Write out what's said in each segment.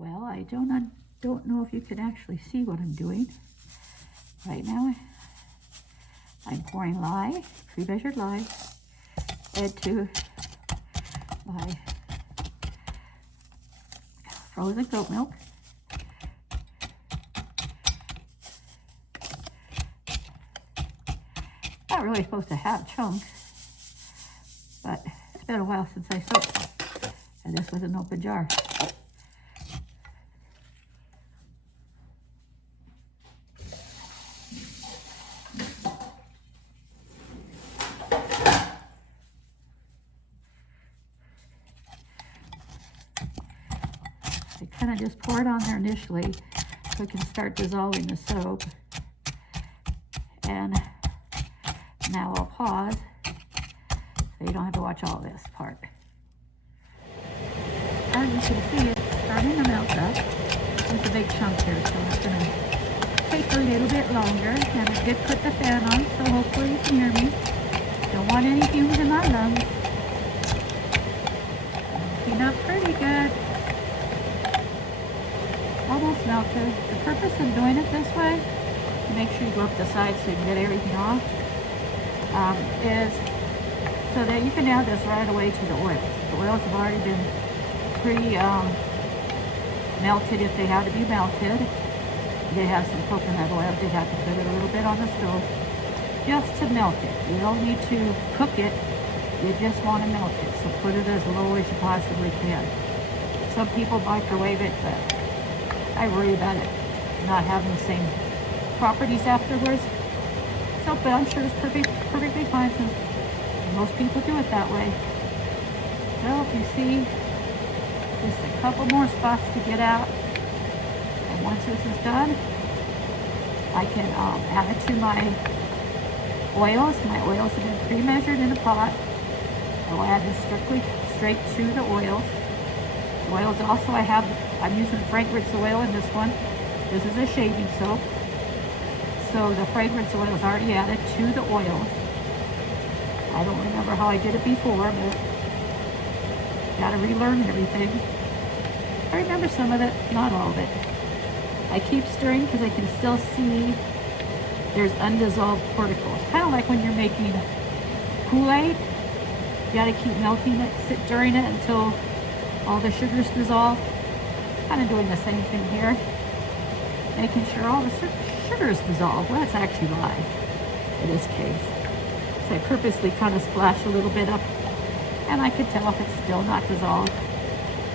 Well, I don't know if you can actually see what I'm doing. Right now, I'm pouring lye, pre-measured lye, into my frozen goat milk. Not really supposed to have chunks, but it's been a while since I soaked, and this was an open jar. I kind of just pour it on there initially so it can start dissolving the soap. And now I'll pause so you don't have to watch all this part. As you can see, it's starting to melt up. There's a big chunk here, so it's going to take a little bit longer. And I did put the fan on, so hopefully you can hear me. Don't want any fumes in my lungs. Clean up pretty good. Almost melted. The purpose of doing it this way, to make sure you go up the sides so you can get everything off, is so that you can add this right away to the oils. The oils have already been melted if they have to be melted. They have some coconut oil. They have to put it a little bit on the stove just to melt it. You don't need to cook it. You just want to melt it. So put it as low as you possibly can. Some people microwave it, but I worry about it not having the same properties afterwards. So, but I'm sure it's perfectly fine since most people do it that way. So if you see, just a couple more spots to get out. And once this is done, I can add it to my oils. My oils have been pre-measured in a pot. I'll add this straight to the oils. The oils also I'm using fragrance oil in this one. This is a shaving soap. So the fragrance oil is already added to the oils. I don't remember how I did it before, but gotta relearn everything. I remember some of it, not all of it. I keep stirring because I can still see there's undissolved particles. Kind of like when you're making Kool-Aid. You gotta keep melting it, stirring it until all the sugars dissolve. Kind of doing the same thing here. Making sure all the sugars dissolve. Well, it's actually lye in this case. So I purposely kind of splash a little bit up, and I can tell if it's still not dissolved.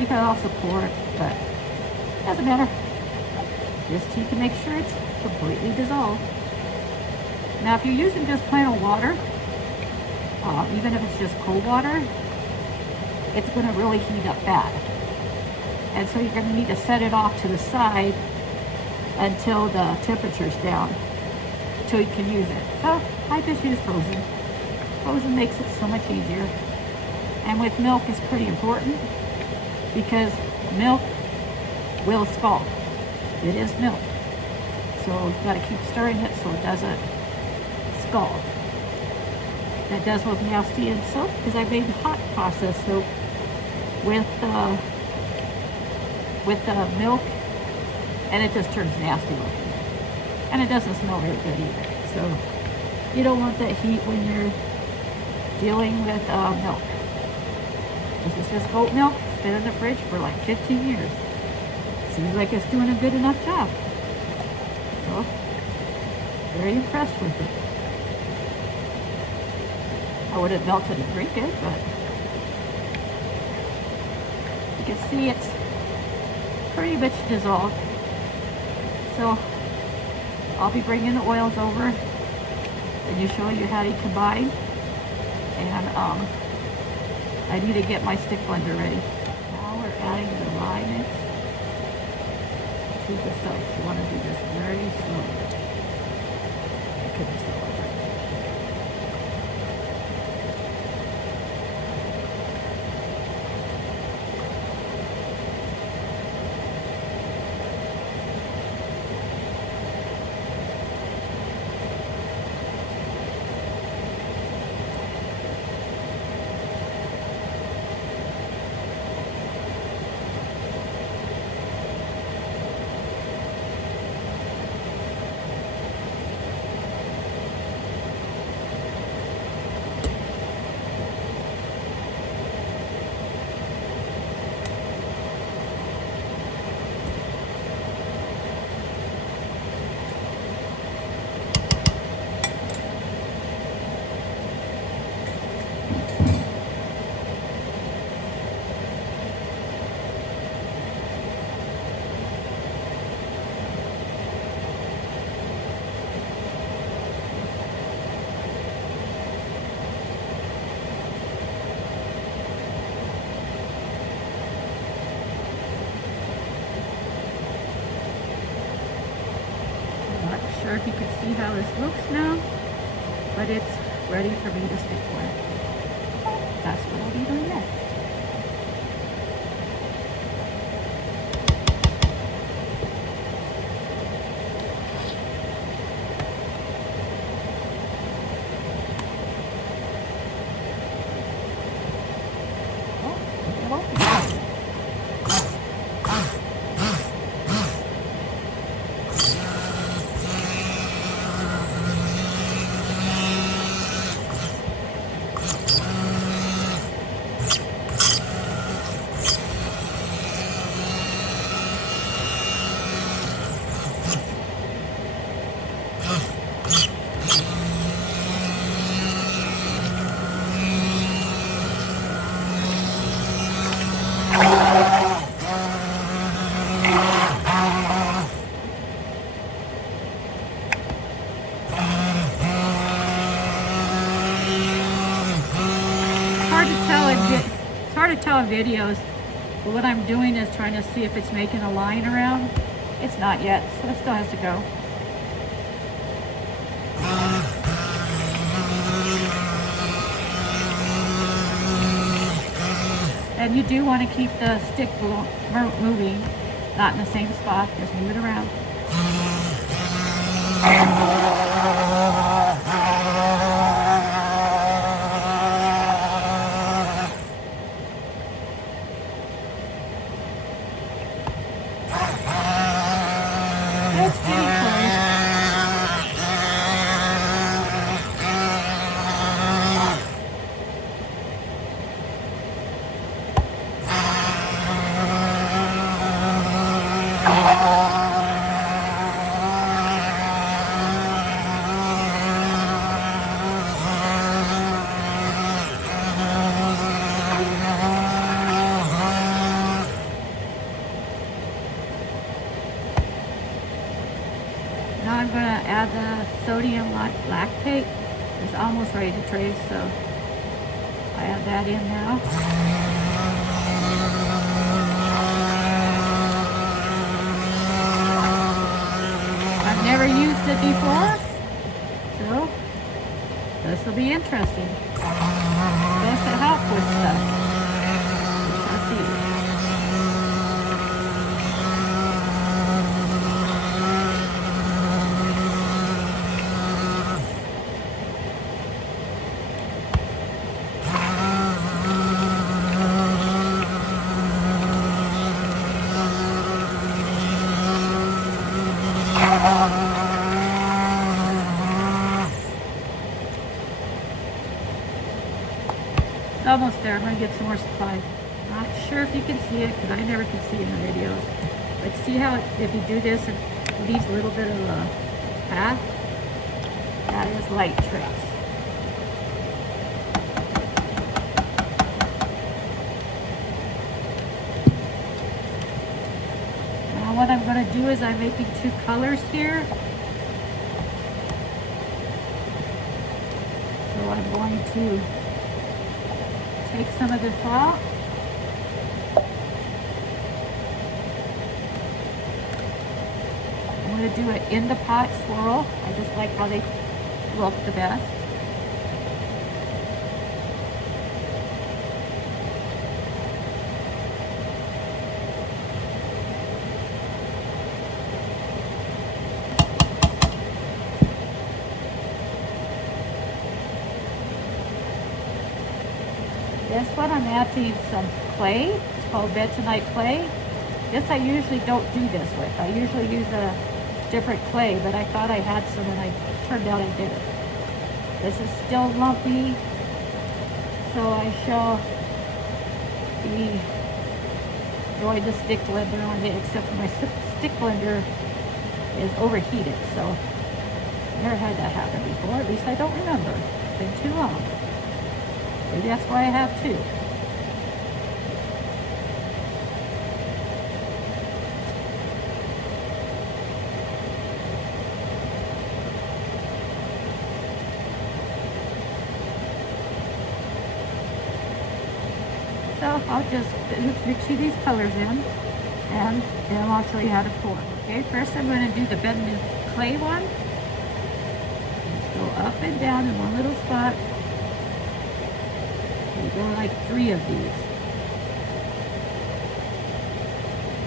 You can also pour it, but it doesn't matter. Just you can make sure it's completely dissolved. Now, if you're using just plain old water, even if it's just cold water, it's going to really heat up bad. And so you're going to need to set it off to the side until the temperature's down, until you can use it. So I just use frozen. Frozen makes it so much easier. And with milk, it's pretty important because milk will scald. It is milk. So you've got to keep stirring it so it doesn't scald. That does look nasty in soap because I made hot process soap with the milk, and it just turns nasty looking. And it doesn't smell very good either. So you don't want that heat when you're dealing with milk. This is just goat milk. It's been in the fridge for like 15 years. Seems like it's doing a good enough job. So, very impressed with it. I wouldn't melt it and drink it, but you can see it's pretty much dissolved. So, I'll be bringing the oils over and show you how to combine. And I need to get my stick blender ready. Now we're adding the lye mix to the soap. You want to do this very slowly. I couldn't slow it. this looks now, but it's ready for me to stick with. So that's what I'll be doing next. It's hard to tell in videos, but what I'm doing is trying to see if it's making a line around. It's not yet, so it still has to go. And you do want to keep the stick moving, not in the same spot, just move it around. Now I'm going to add the sodium lactate. It's almost ready to trace, so I add that in now. I've never used it before, so this will be interesting. Supposed to help with stuff. Let's see. It's almost there. I'm going to get some more supplies. Not sure if you can see it because I never can see it in the videos. But see how if you do this and it leaves a little bit of a path? That is light trace. Now what I'm going to do is I'm making two colors here. So I'm going to take some of this off. I'm going to do an in the pot swirl. I just like how they look the best. This one I'm adding some clay. It's called bentonite clay. This I usually don't do this with. I usually use a different clay, but I thought I had some and it turned out I didn't. This is still lumpy, so I shall be throwing the stick blender on it, except for my stick blender is overheated, so I've never had that happen before. At least I don't remember. It's been too long. Maybe that's why I have two. So I'll just mix these colors in, and then I'll show you how to pour. Okay, first I'm going to do the bentonite clay one. up and down in one little spot. You go like 3 of these.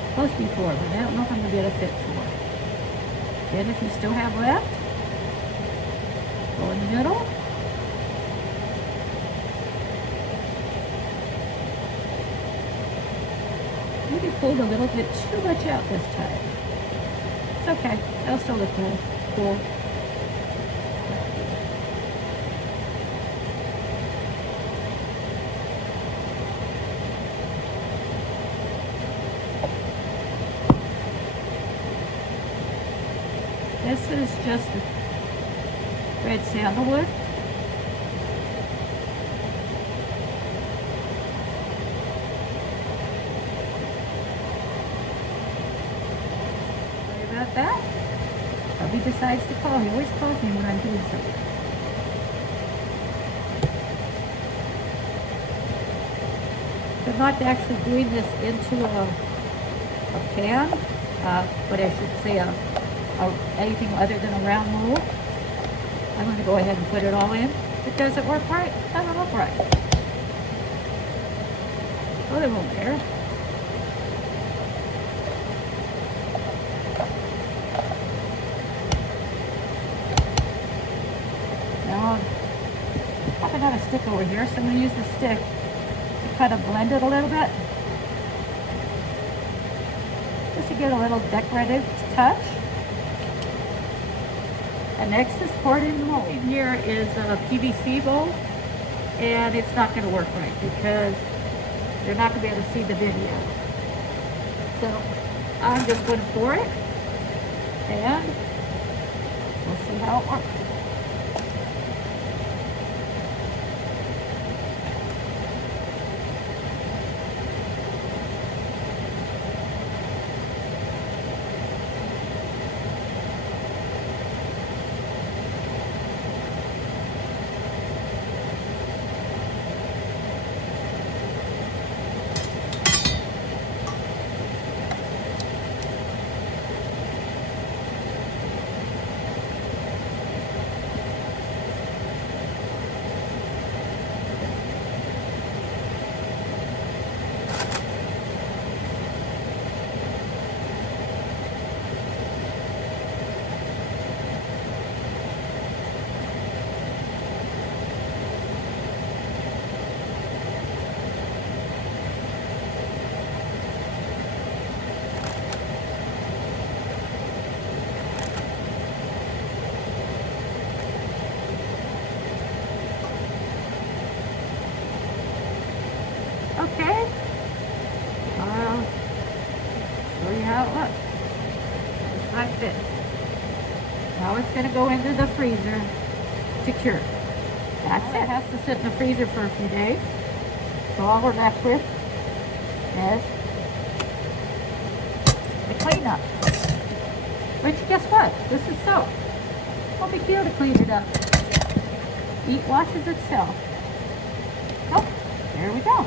Supposed to be 4, but I don't know if I'm going to be able to fit 4. Then if you still have left, go in the middle. Maybe pulled a little bit too much out this time. It's okay. That'll still look good. Cool. This is just red sandalwood. Sorry about that. Hubby decides to call. He always calls me when I'm doing something. I'm not actually doing this into a pan, but I should say anything other than a round mold. I'm going to go ahead and put it all in. If it doesn't work right, it doesn't look right. Oh, they won't care. Now, I've got a stick over here, so I'm going to use the stick to kind of blend it a little bit. Just to get a little decorative touch. And next is poured in the mold. In here is a PVC bowl, and it's not going to work right because you're not going to be able to see the video. So I'm just going to pour it, and we'll see how it works. Okay, I'll show you how it looks. Just like this. Now it's going to go into the freezer to cure. That's it. It has to sit in the freezer for a few days. So all we're left with is the cleanup. Which, guess what? This is soap. No big deal to clean it up. It washes itself. Oh, there we go.